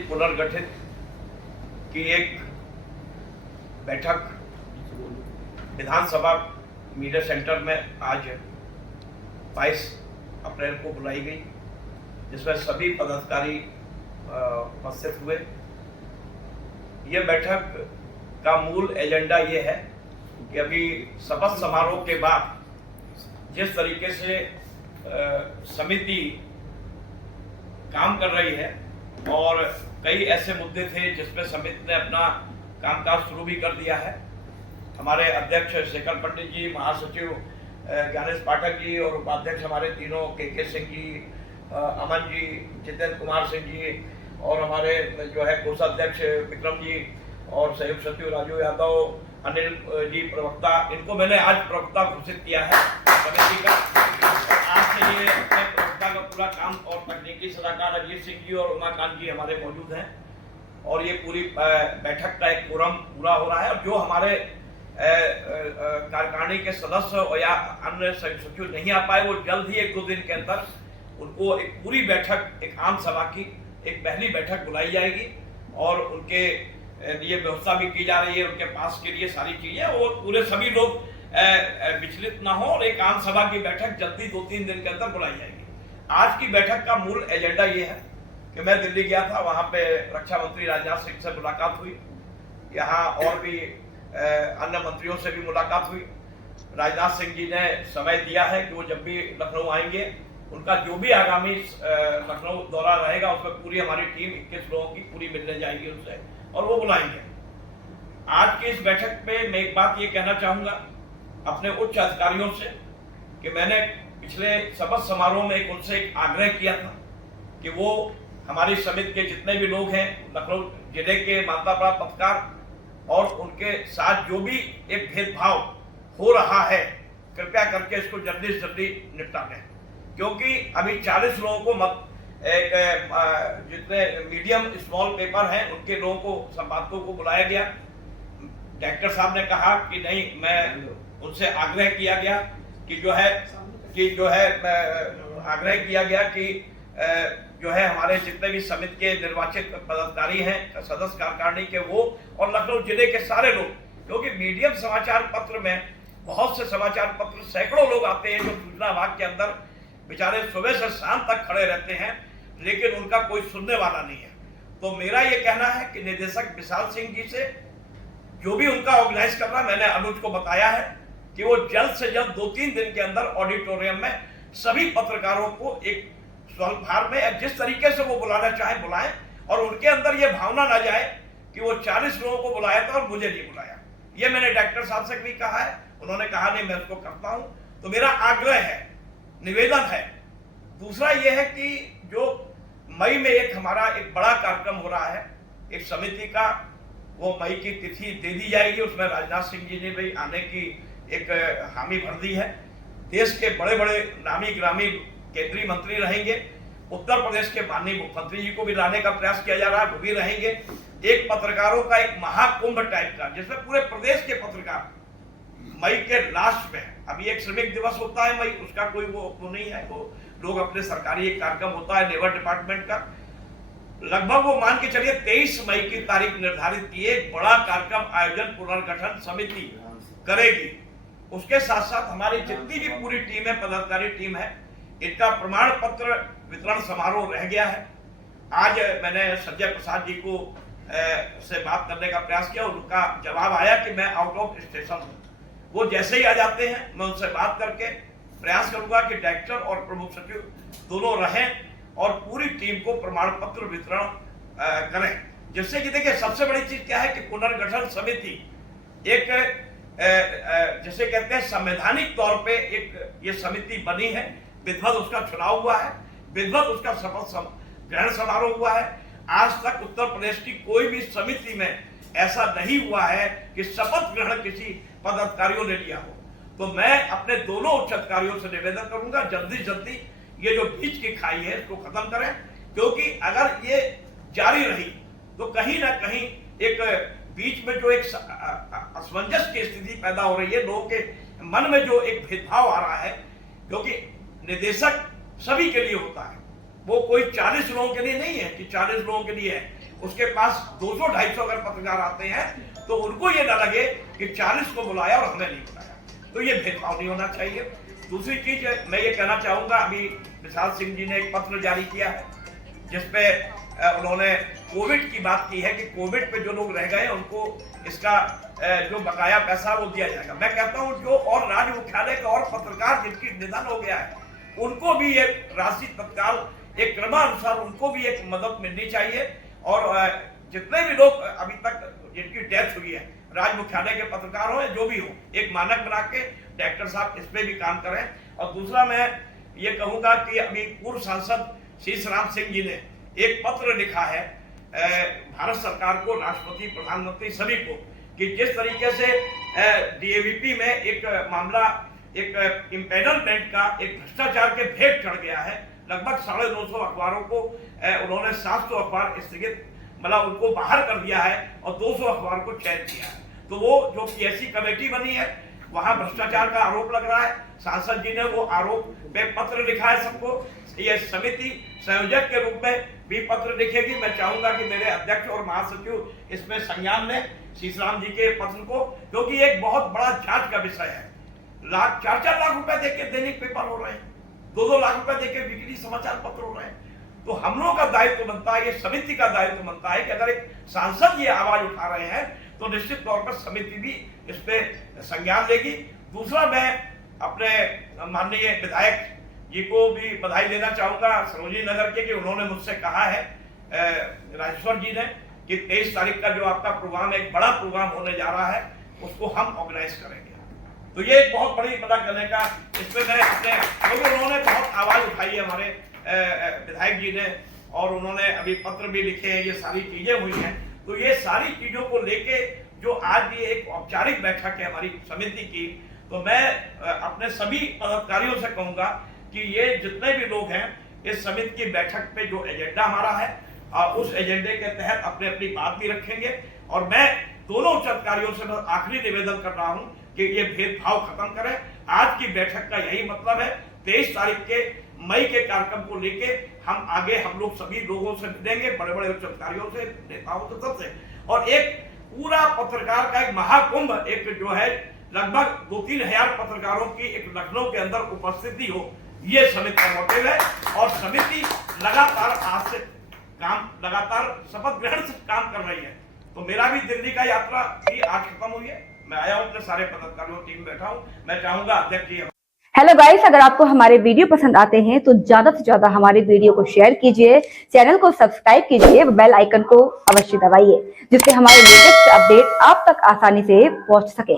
पुनर्गठित की एक बैठक विधानसभा मीडिया सेंटर में आज 22 अप्रैल को बुलाई गई, जिसमें सभी पदाधिकारी उपस्थित हुए। यह बैठक का मूल एजेंडा ये है कि अभी शपथ समारोह के बाद जिस तरीके से समिति काम कर रही है और कई ऐसे मुद्दे थे जिसमें समिति ने अपना कामकाज शुरू भी कर दिया है। हमारे अध्यक्ष शेखर पंडित जी, महासचिव ज्ञानेश पाठक जी और उपाध्यक्ष हमारे तीनों के सिंह जी, अमन जी, जितेंद्र कुमार सिंह जी और हमारे जो है कोषाध्यक्ष विक्रम जी और संयुक्त सचिव राजू यादव, अनिल जी प्रवक्ता, इनको मैंने आज प्रवक्ता घोषित किया है समिति का। आज से ये अपने प्रवक्ता का पूरा काम और तकनीकी सलाहकार अजीत सिंह जी और उमाकांत जी हमारे मौजूद हैं और ये पूरी बैठक का एक कोरम पूरा हो रहा है। और जो हमारे कार्यकारिणी के सदस्य या अन्य सचिव नहीं आ पाए, वो जल्द ही 1-2 दिन के अंदर उनको एक पूरी बैठक, एक आम सभा की एक पहली बैठक बुलाई जाएगी और उनके लिए व्यवस्था भी की जा रही है, उनके पास के लिए सारी चीजें, और पूरे सभी लोग विचलित ना हो और एक आम सभा की बैठक जल्दी 2-3 दिन के अंदर बुलाई जाएगी। आज की बैठक का मूल एजेंडा ये है कि मैं दिल्ली गया था, वहां पे रक्षा मंत्री राजनाथ सिंह से मुलाकात हुई, यहाँ और भी अन्य मंत्रियों से भी मुलाकात हुई। राजनाथ सिंह जी ने समय दिया है कि वो जब भी लखनऊ आएंगे, उनका जो भी आगामी लखनऊ दौरा रहेगा उसमें पूरी हमारी टीम 21 लोगों की पूरी मिलने जाएगी उनसे और वो बुलाएंगे। आज की इस बैठक में मैं एक बात ये कहना चाहूंगा अपने उच्च अधिकारियों से कि मैंने पिछले शपथ समारोह में उनसे एक आग्रह किया था कि वो हमारी समिति के जितने भी लोग हैं, लखनऊ जिले के मानता प्राप्त पत्रकार और उनके साथ जो भी एक भेदभाव हो रहा है, कृपया करके इसको जल्दी से जल्दी निपटा दें। क्योंकि अभी 40 लोगों को जितने मीडियम स्मॉल पेपर हैं उनके लोगों को, संपादकों को बुलाया गया। डायरेक्टर साहब ने कहा कि नहीं, मैं उनसे आग्रह किया गया कि आग्रह किया गया कि जो है हमारे जितने भी समिति के निर्वाचित पदाधिकारी हैं, सदस्य कार्यकारिणी के, वो और लखनऊ जिले के सारे लोग, क्योंकि मीडियम समाचार पत्र में बहुत से समाचार पत्र सैकड़ों लोग आते हैं जो सूचना विभाग के अंदर बेचारे सुबह से शाम तक खड़े रहते हैं, लेकिन उनका कोई सुनने वाला नहीं है। तो मेरा ये कहना है कि निदेशक विशाल सिंह जी से जो भी उनका ऑर्गेनाइज करना, मैंने अनुज को बताया है कि वो जल्द से जल्द 2-3 दिन के अंदर ऑडिटोरियम में सभी पत्रकारों को एक स्वल्पहार में या जिस तरीके से वो बुलाना चाहे बुलाएं, और उनके अंदर ये भावना ना जाए कि वो 40 लोगों को बुलाया था और मुझे नहीं बुलाया। ये मैंने डायरेक्टर साहब से भी कहा है, उन्होंने कहा नहीं मैं उसको करता हूं। तो मेरा आग्रह है, निवेदन है। दूसरा यह है कि जो मई में एक हमारा एक बड़ा कार्यक्रम हो रहा है एक समिति का, वो मई की तिथि दे दी जाएगी। उसमें राजनाथ सिंह जी ने भी आने की एक हामी भर दी है। देश के बड़े बड़े नामी ग्रामी केंद्रीय मंत्री रहेंगे, उत्तर प्रदेश के माननीय मुख्यमंत्री जी को भी लाने का प्रयास किया जा रहा है, वो भी रहेंगे। एक पत्रकारों का एक महाकुंभ टाइप का, जिसमें पूरे प्रदेश के पत्रकार मई के लास्ट में, अभी एक श्रमिक दिवस होता है मई, उसका कोई वो नहीं है, वो लोग अपने सरकारी एक कार्यक्रम होता है लेबर डिपार्टमेंट का, लगभग वो मान के चलिए 23 मई की तारीख निर्धारित की एक बड़ा कार्यक्रम आयोजन पुनर्गठन समिति करेगी। उसके साथ साथ हमारी जितनी भी पूरी टीम है, पदाधिकारी टीम है, इनका प्रमाण पत्र वितरण समारोह रह गया है। आज मैंने संजय प्रसाद जी को से बात करने का प्रयास किया, उनका जवाब आया कि मैं आउट ऑफ स्टेशन हूँ। वो जैसे ही आ जाते हैं मैं उनसे बात करके प्रयास करूंगा कि डायरेक्टर और प्रमुख सचिव दोनों रहें और पूरी टीम को प्रमाण पत्र वितरण करें। जिससे कि देखिए सबसे बड़ी चीज क्या है कि पुनर्गठन समिति एक जैसे कहते हैं संवैधानिक तौर पे एक ये समिति बनी है, विधिवत उसका चुनाव हुआ है, विधिवत उसका शपथ ग्रहण समारोह हुआ है। आज तक उत्तर प्रदेश की कोई भी समिति में ऐसा नहीं हुआ है कि शपथ ग्रहण किसी पदाधिकारियों ने लिया हो। तो मैं अपने दोनों उच्च अधिकारियों से निवेदन करूंगा जल्दी जल्दी ये जो बीच की खाई है इसको खत्म करें, क्योंकि अगर ये जारी रही तो कहीं ना कहीं एक बीच में जो एक असमंजस की स्थिति पैदा हो रही है, लोगों के मन में जो एक भेदभाव आ रहा है, क्योंकि निदेशक सभी के लिए होता है, वो कोई 40 लोगों के लिए नहीं है कि 40 लोगों के लिए है। उसके पास 200-250 अगर पत्रकार आते हैं तो उनको ये ना लगे कि 40 को बुलाया और हमें नहीं बुलाया। तो ये भेदभाव नहीं होना चाहिए। दूसरी चीज मैं ये कहना चाहूंगा, अभी विशाल सिंह जी ने एक पत्र जारी किया है जिसपे उन्होंने कोविड की बात की है कि कोविड पे जो लोग रह गए उनको इसका जो बकाया पैसा वो दिया जाएगा। मैं कहता हूँ जो और राज्य मुख्यालय का और पत्रकार जिनकी निधन हो गया है उनको भी ये राशि तत्काल एक क्रमानुसार उनको भी एक मदद मिलनी चाहिए। और जितने भी लोग अभी तक जिनकी डेथ हुई है राज्य मुख्यालय के पत्रकार हो या जो भी हो, एक मानक बना के डायरेक्टर साहब इस पे भी काम करें। और दूसरा मैं ये कहूंगा कि अभी पूर्व सांसद शीशराम सिंह जी ने एक पत्र लिखा है भारत सरकार को, राष्ट्रपति, प्रधानमंत्री सभी को, कि जिस तरीके से डीएवीपी में एक मामला, एक इम्पेनलमेंट का एक भ्रष्टाचार के भेद चढ़ गया है। लगभग 250 अखबारों को उन्होंने 700 अखबार स्थगित मतलब उनको बाहर कर दिया है और 200 अखबार को चयन किया है। तो वो जो पीएससी कमेटी बनी है वहां भ्रष्टाचार का आरोप लग रहा है। सांसद जी ने वो आरोप पे पत्र लिखा है सबको। ये समिति संयोजक के रूप में भी पत्र लिखेगी। मैं चाहूंगा कि मेरे अध्यक्ष और महासचिव इसमें संज्ञान लें शीशराम जी के पत्र को, क्योंकि एक बहुत बड़ा जांच का विषय है। 4-4 लाख रुपए देके दैनिक पेपर हो रहे हैं, 2-2 लाख रुपए देके वीकली समाचार पत्र हो रहे हैं। तो हम लोगों का दायित्व बनता है, ये समिति का दायित्व बनता है कि अगर एक सांसद ये आवाज उठा रहे हैं तो निश्चित तौर पर समिति भी इस पे संज्ञान लेगी। दूसरा, मैं अपने माननीय विधायक जी को भी बधाई देना चाहूंगा सरोजिनी नगर के, कि उन्होंने मुझसे कहा है राजेश्वर जी ने कि 23 तारीख का जो आपका प्रोग्राम, एक बड़ा प्रोग्राम होने जा रहा है, उसको हम ऑर्गेनाइज करेंगे। तो ये एक बहुत बड़ी मदद करने का, इसमें मैं अपने, क्योंकि उन्होंने बहुत आवाज उठाई है हमारे विधायक जी ने, और उन्होंने अभी पत्र भी लिखे हैं, ये सारी चीजें हुई हैं। तो ये सारी चीजों को लेके जो आज ये एक औपचारिक बैठक है हमारी समिति की, तो मैं अपने सभी पदाधिकारियों से कहूंगा कि ये जितने भी लोग हैं इस समिति की बैठक पे जो एजेंडा हमारा है उस एजेंडे के तहत अपने अपनी बात भी रखेंगे। और मैं दोनों उच्च अधिकारियों से आखिरी निवेदन कर रहा हूं कि ये भेदभाव खत्म करें। आज की बैठक का यही मतलब है। 23 तारीख के मई के कार्यक्रम को लेके हम लोग सभी लोगों से मिलेंगे, बड़े बड़े उच्च अधिकारियों से, नेताओं से, सबसे, और एक पूरा पत्रकार का एक महाकुंभ, एक जो है लगभग 2-3 हजार पत्रकारों की एक लखनऊ के अंदर उपस्थिति हो, ये समिति का मोटिव है। और समिति लगातार आज से लगातार शपथ ग्रहण से काम कर रही है। तो मेरा भी दिल्ली का यात्रा भी आज खत्म हुई है। मैं आया हूँ, अपने सारे पदाधिकारियों टीम बैठा हूँ। मैं चाहूंगा अध्यक्ष जी। हेलो गाइस, अगर आपको हमारे वीडियो पसंद आते हैं तो ज्यादा से ज्यादा हमारे वीडियो को शेयर कीजिए, चैनल को सब्सक्राइब कीजिए, बेल आइकन को अवश्य दबाइए, जिससे हमारे लेटेस्ट अपडेट आप तक आसानी से पहुंच सके।